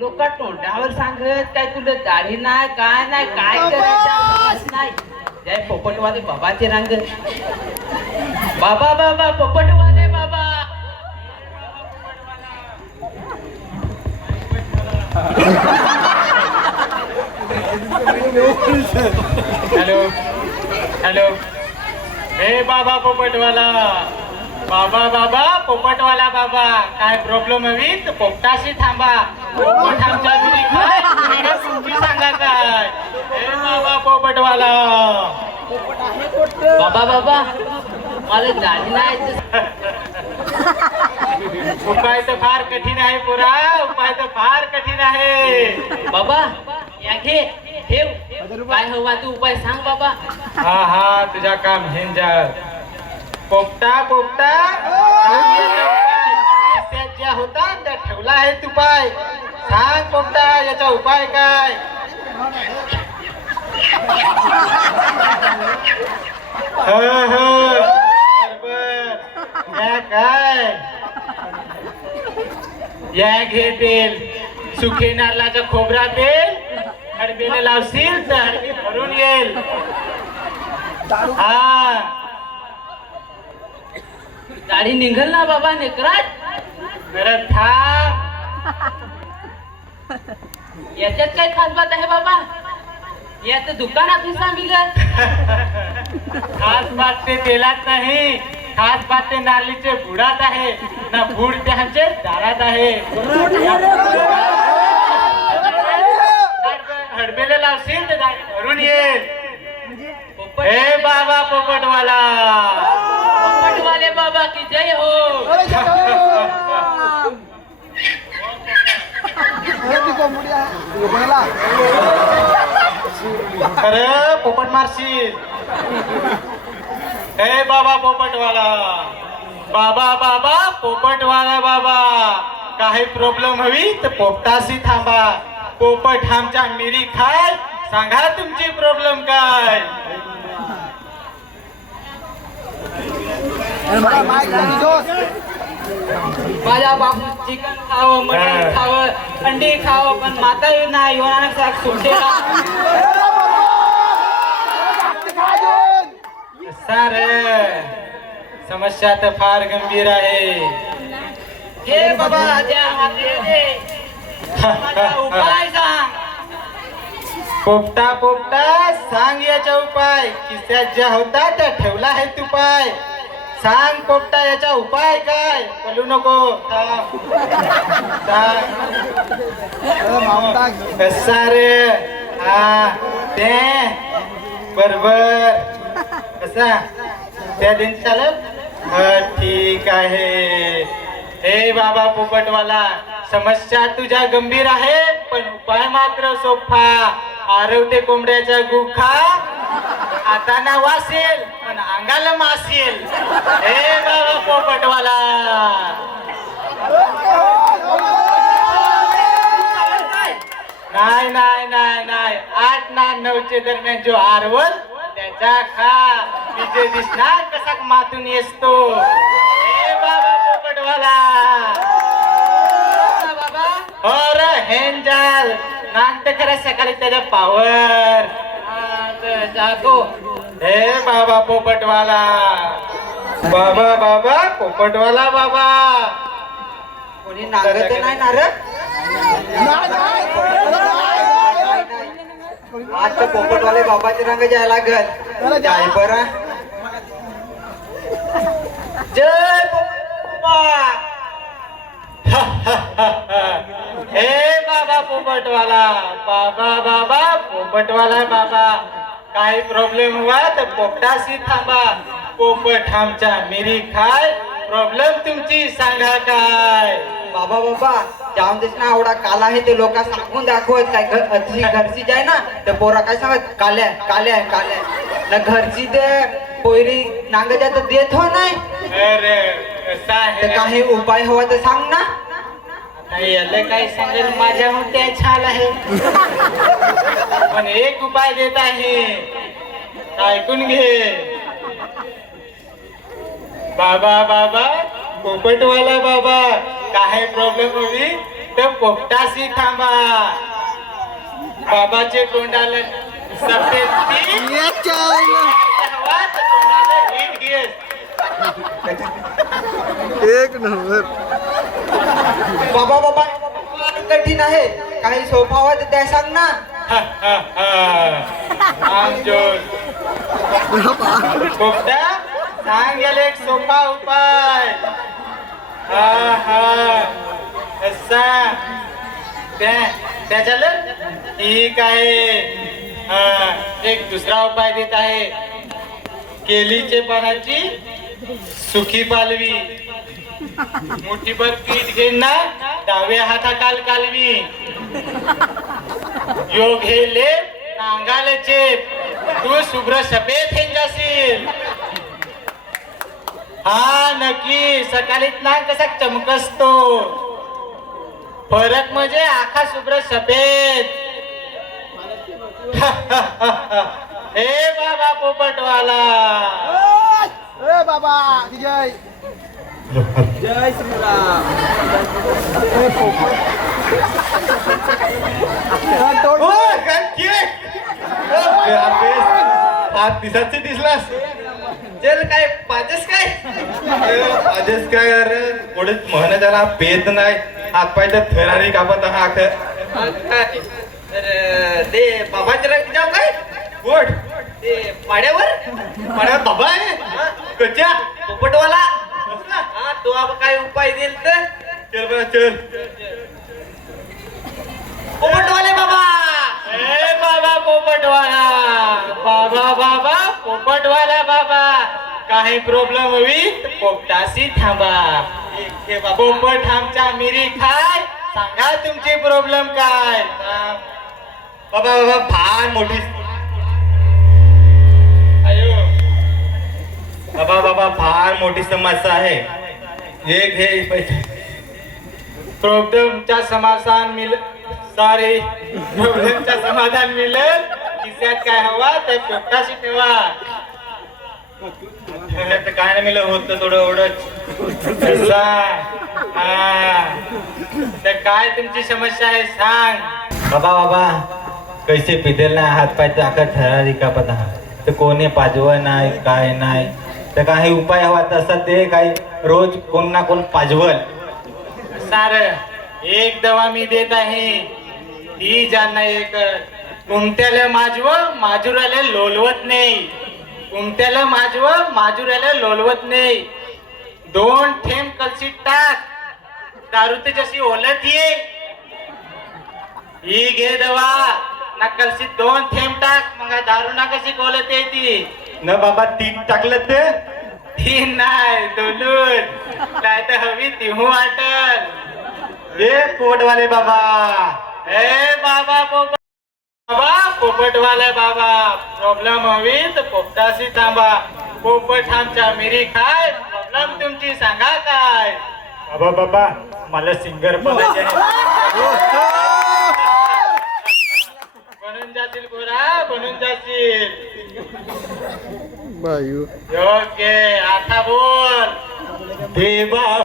लोक तोंडावर सांगत काय तुला दाढी नाही काय नाही काय करायचं नाही. जय पोपटवाले बाबाचे रंग. बाबा बाबा पोपटवाले बाबा. Hello hello. हे बाबा पोपटवाला बाबा बाबा पोपटवाला बाबा काय प्रॉब्लेम हवी तर पोपटाशी थांबा. पोपट आमच्या घरी काय तुम्ही तुमची सांगा काय. हे बाबा पोपटवाला बाबा बाबा मला दाढी नाही. उपाय तर फार कठीण आहे पोरा. उपाय तर फार कठीण आहे. बाबा या घे ठेव. काय हवा तू उपाय सांग बाबा. हा हा तुझा काम हेन जा. पोपटा पोपटा ज्या होता त्या ठेवला आहे तू पाय. सांग पोपटा याचा उपाय काय. बरोबर या काय या घे तेल. सुखे नारळाचा खोबरा तेल हडबीने लावशील तर हडबी भरून येईल. हा दाढी निघल ना बाबा नेकरात. करत थांब. याच्यात काय खास बात आहे बाबा. याचं दुकान आपली सांगितलं. खास बात ते तेलात नाही. खास बात ते नारळीचे बुडात आहे ना. बुड त्यांचे दारात आहे. हडबेले लावशील तर दाढी भरून येईल. हे बाबा पोपटवाला पोपटवाले बाबा की जय हो. खरं पोपट मारशील. हे बाबा पोपटवाला बाबा बाबा पोपटवाला बाबा काही प्रॉब्लेम हवी तर पोपटाशी थांबा. पोपट आमच्या मिरी खाय. सांगा तुमची प्रॉब्लेम काय. माझ्या बाबू चिकन खावं मटन खावं अंडी खावं पण माता नाही होणार सुटेला. सर समस्या तर फार गंभीर आहे. हे बाबा उपाय सांग. पोपटा पोपटा सांग याचा उपाय. खिस्यात ज्या होता त्या ठेवला आहे तू पाय. सांग पोपटा याचा उपाय काय. बोलू नको कसा रे. हा ते बरोबर कसा त्या दिन चालत. ठीक आहे. हे बाबा पोपटवाला समस्या तुझ्या गंभीर आहे पण उपाय मात्र सोपा. आरवते कोंबड्याचा गुखा हाताना वासेल पण अंगाला मासेल. हे बाबा पोपटवाला नाही नाही नाही नाही. 8 ना 9 दरम्यान जो आरवल त्याचा खा. विजय दिसणार कसा मातून येतो. हे बाबा पोपटवाला और हेंजाल नांत खरं सकाळी त्याचा पावर जातो. हे बाबा पोपटवाला बाबा बाबा पोपटवाला बाबा. कोणी नागत नाही नार. आज तर पोपटवाले बाबाचे रंग जायला लागल. जाय बरा. जय बाबा. हे बाबा पोपटवाला बाबा बाबा पोपटवाला बाबा काही प्रॉब्लेम हुआ तर पोपटाशी थांबा. पोपट आमच्या मिरी खाय. प्रॉब्लेम तुमची सांगा काय. बाबा बाबा जाऊन देस ना. एवढा काला आहे ते लोक सांगून दाखवत काय घरची जाय ना तर पोरा काय सांगत काल्या काल्या काल्या ना. घरची ते पोयरी नांगच्या तर देत हो नाही. अरे कसा तर आहे. काही उपाय हवा तर सांग ना. नाही याला काही सांगेल माझ्या ते छान आहे पण एक उपाय देत आहे. ऐकून घे. बाबा बाबा पोपटवाला बाबा काय प्रॉब्लेम हवी तर पोपटाशी थांबा. बाबाचे तोंडाला सफेद पीठ, हवा तर तोंडाला हीट घेस. एक नंबर. बाबा बाबा कठीण आहे, काही सोपा हवा तर त्या सांग ना. आमजोर पोपटा सांग याला एक सोपा उपाय. हा हा असा त्याच्याला ठीक आहे. हा एक दुसरा उपाय देत आहे. केलीचे पानाची सुखी पालवी, मुठीभर पीठ घेईन ना डाव्या हाताकाल कालवी. योग हे लेप नांगाले चेप, तू शुभ्र सफेद हेन जाशील. हा नक्की सकाळीत ना कसा चमकसतो. फरक म्हणजे आखा शुभ्र सफेद. हे बाबा पोपटवाला. ए बाबा जय जय श्रीराम. आज दिसाचे दिसलास. चल काय पाजस काय. आजच काय अरे पुढे म्हण त्याला पेत नाही, हात पाय तर थरारी कापत हा तर ते बाबाच्या रंग जाऊ काय गोड ते पाड्यावर पण बाबा आहे कच्च्या पोपटवाला. हा तो अब काय उपाय देईल तर. चल बरं चल. पोपटवाले बाबा. ए बाबा पोपटवाला बाबा, बाबा पोपटवाला बाबा. काही प्रॉब्लेम होईल तर पोपटाशी थांबा. पोपट आमच्या मिरी खाय, सांगा तुमची प्रॉब्लेम काय. बाबा बाबा फार मोठी अयो बाबा बाबा फार मोठी समस्या आहे. एक हे पैसे प्रॉब्लेमच्या समाधान मिळ सॉरी प्रॉब्लेमच्या समाधान मिळेल. खिशात काय हवा तर पोपटाशी ठेवा. तर काय नाही मिळलं होतं थोडं एवढंच. असा. हा. तर काय तुमची समस्या आहे सांग. बाबा बाबा कैसे पितेल ना हात पाय तर थरारी कापत आहात तर कोणी पाजव नाही काय नाही तर काही उपाय हवा तसा ते काही रोज कोण ना कोण पाजवल. सार एक दवा मी देत आहे, ती ज्यांना एक कुमत्याला माजव माजुराला लोलवत नाही. कुमत्याला माजव माजुराला लोलवत नाही. 2 थेंब कलशीत टाक, दारू तर जशी ओलत ये. ही घे दवा ना कलशीत 2 थेंब टाक, मग दारू ना कशी ओलत ये ती. न बाबा तीन टाकलं ते 3 नाही 2 नाही तर हवी तिहू वाटल. ए पोटवाले बाबा. ए बाबा बाबा पोपटवाला बाबा. प्रॉब्लेम हवी तर पोपटाशी थांबा. पोपट आमच्या मिरी खाय, प्रॉब्लेम तुमची सांगा काय. बाबा बाबा मला सिंगर बनायचे आहे. बनून जातील गोरा बनून जातील. बायू ओके आता बोल. देवा